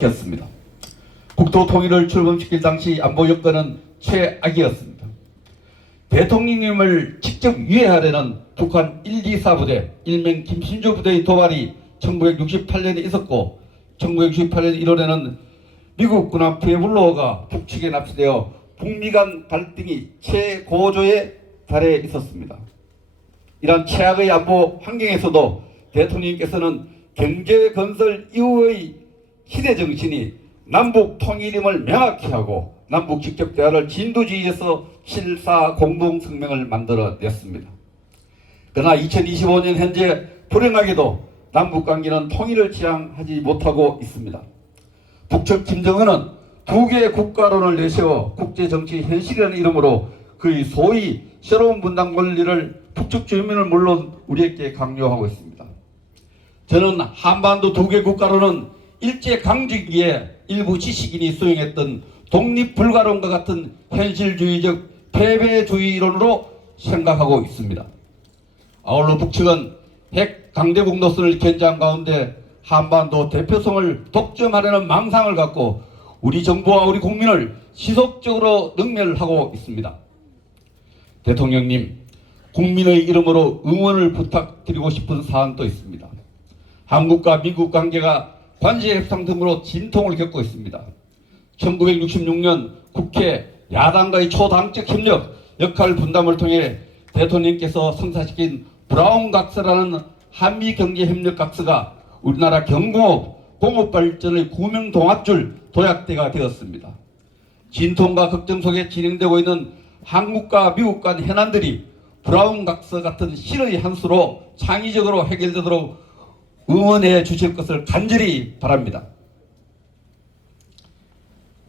겼습니다. 국토 통일을 출범시킬 당시 안보 여건은 최악이었습니다. 대통령님을 직접 위해하려는 북한 1, 2, 4부대, 일명 김신조 부대의 도발이 1968년에 있었고 1968년 1월에는 미국 군함 피에블로가 북측에 납치되어 북미 간 갈등이 최고조에 달해 있었습니다. 이런 최악의 안보 환경에서도 대통령께서는 경제 건설 이후의 시대 정신이 남북 통일임을 명확히 하고 남북 직접 대화를 진두지휘해서 실사 공동 성명을 만들어냈습니다. 그러나 2025년 현재 불행하게도 남북 관계는 통일을 지향하지 못하고 있습니다. 북측 김정은은 두 개의 국가론을 내세워 국제 정치 현실이라는 이름으로 그의 소위 새로운 분단 권리를 북측 주민을 물론 우리에게 강요하고 있습니다. 저는 한반도 두 개 국가로는 일제 강점기에 일부 지식인이 수용했던 독립불가론과 같은 현실주의적 패배주의 이론으로 생각하고 있습니다. 아울러 북측은 핵 강대국 노선을 견제한 가운데 한반도 대표성을 독점하려는 망상을 갖고 우리 정부와 우리 국민을 지속적으로 능멸하고 있습니다. 대통령님, 국민의 이름으로 응원을 부탁드리고 싶은 사안도 있습니다. 한국과 미국 관계가 관세 협상 등으로 진통을 겪고 있습니다. 1966년 국회 야당과의 초당적 협력 역할 분담을 통해 대통령께서 성사시킨 브라운 각서라는 한미 경제 협력 각서가 우리나라 경공업 공업 발전의 구명 동압줄 도약대가 되었습니다. 진통과 걱정 속에 진행되고 있는 한국과 미국 간 현안들이 브라운 각서 같은 신의 한 수로 창의적으로 해결되도록 응원해 주실 것을 간절히 바랍니다.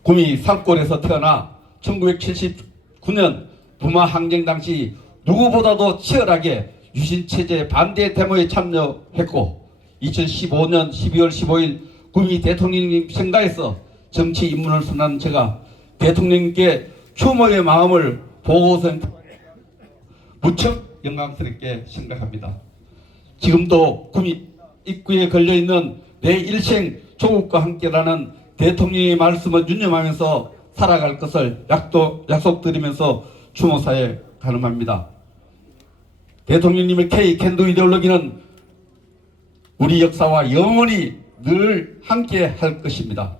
구미 산골에서 태어나 1979년 부마 항쟁 당시 누구보다도 치열하게 유신 체제 반대 데모에 참여했고 2015년 12월 15일 구미 대통령님 생가에서 정치 입문을 선한 제가 대통령님께 추모의 마음을 보고선 무척 영광스럽게 생각합니다. 지금도 구미 입구에 걸려 있는 내 일생 조국과 함께라는 대통령의 말씀을 유념하면서 살아갈 것을 약도, 약속드리면서 추모사에 가늠합니다. 대통령님의 K 캔도 이데올로기는 우리 역사와 영원히 늘 함께 할 것입니다.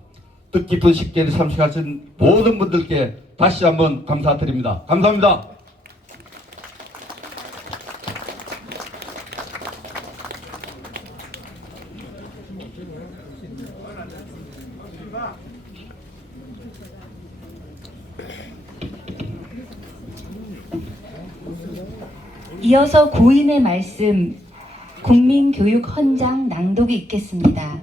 뜻깊은 식계에 참석하신 모든 분들께 다시 한번 감사드립니다. 감사합니다. 이어서 고인의 말씀 국민교육 헌장 낭독이 있겠습니다.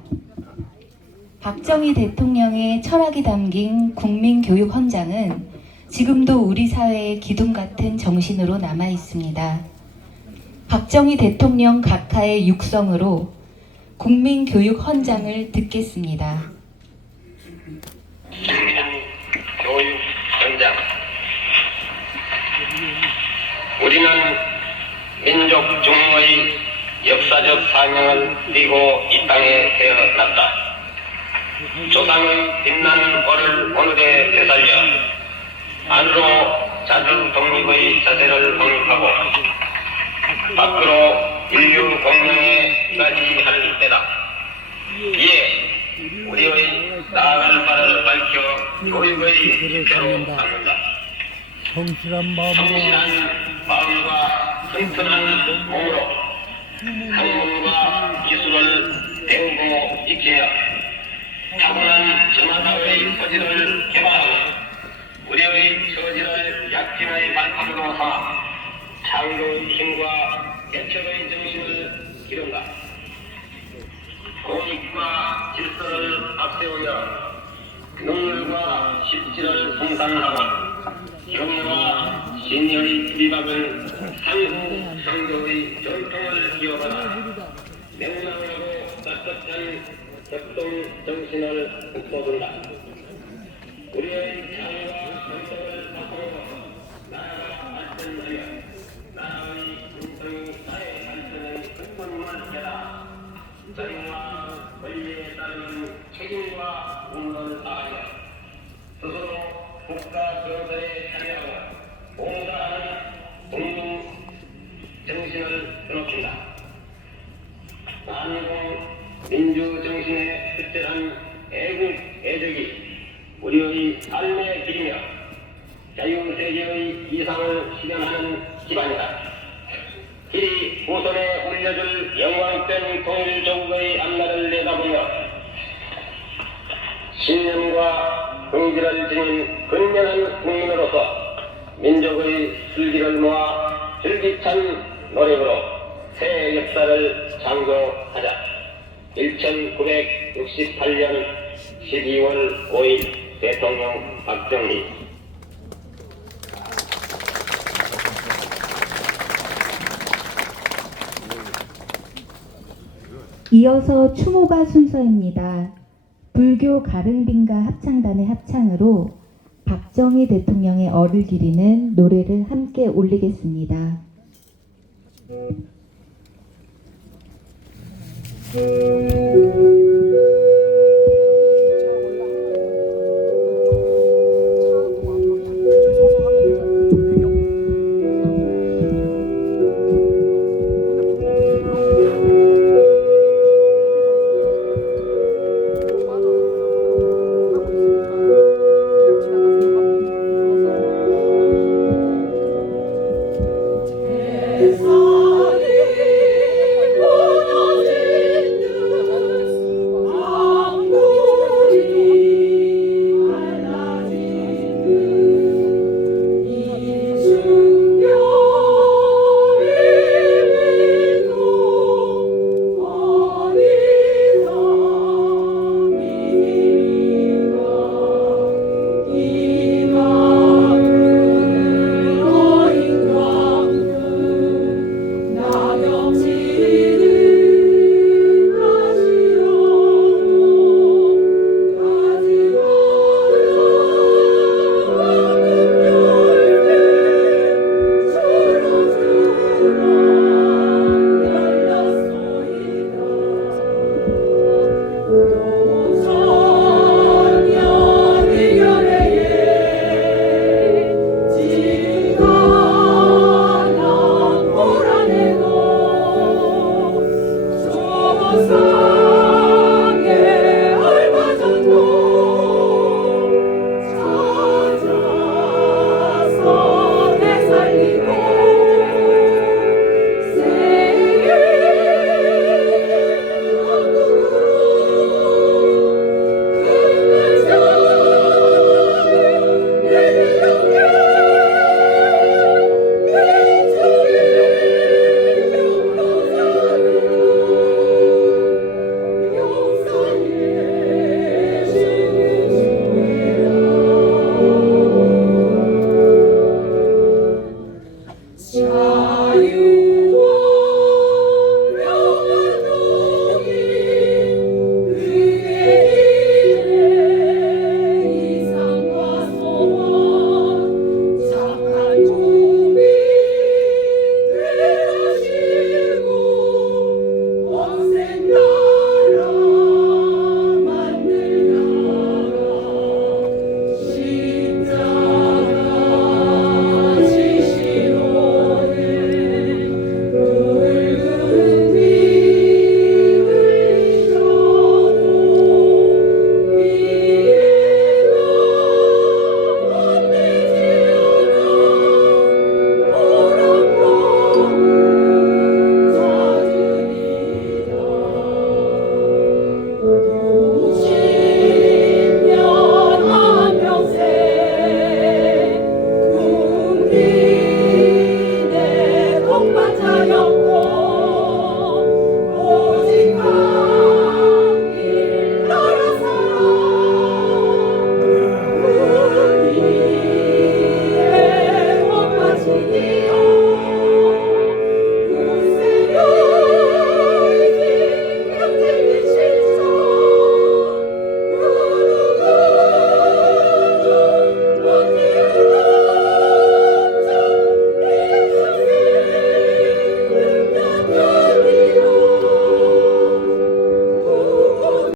박정희 대통령의 철학이 담긴 국민교육 헌장은 지금도 우리 사회의 기둥 같은 정신으로 남아 있습니다. 박정희 대통령 각하의 육성으로 국민교육 헌장을 듣겠습니다. 교육 현장 우리는 민족 중흥의 역사적 사명을 띠고 이 땅에 태어났다. 조상의 빛나는 벌을 오늘에 되살려 안으로 자주 독립의 자세를 확립하고 밖으로 인류 공명에 맞이할 때다. 이에 우리의 나아갈 바를 밝혀 교육의 지표로 삼는다. 성실한 마음과 튼튼한 몸으로 학문과 기술을 배우고 익혀야 타고난 전화사회의 소질을 개발하고 우리의 처지를 약진의 발판으로 삼아 창조의 힘과 개척의 정신을 기른다. 공익과 질서를 앞세우며 능률과 실질을 성산하고 경애와 신의의 비박은 상후 상조의 전통을 이어가라 명랑하고 따뜻한 협동 정신을 북돋운다. 우리의 자유와 전통을 바꾸고 나라가 발전하며 나라의 인성이 사회 발전의 근본을 깨달아 자유와 권리에 따르는 책임과 다하며 스스로 국가 정선에 참여하고 봉사하는 국민 정신을 드높인다. 한국 민주 정신의 특별한 애국 애적이 우리의 삶의 길이며 자유세계의 이상을 실현하는 기반이다. 길이 후손에 물려줄 영광된 통일조국의 앞날을 내다보며 신념과 긍지를 지닌 근면한 국민으로서 민족의 슬기를 모아 줄기찬 노력으로 새 역사를 창조하자. 1968년 12월 5일 대통령 박정희 이어서 추모가 순서입니다. 불교 가릉빈가 합창단의 합창으로 박정희 대통령의 얼을 기리는 노래를 함께 올리겠습니다. 그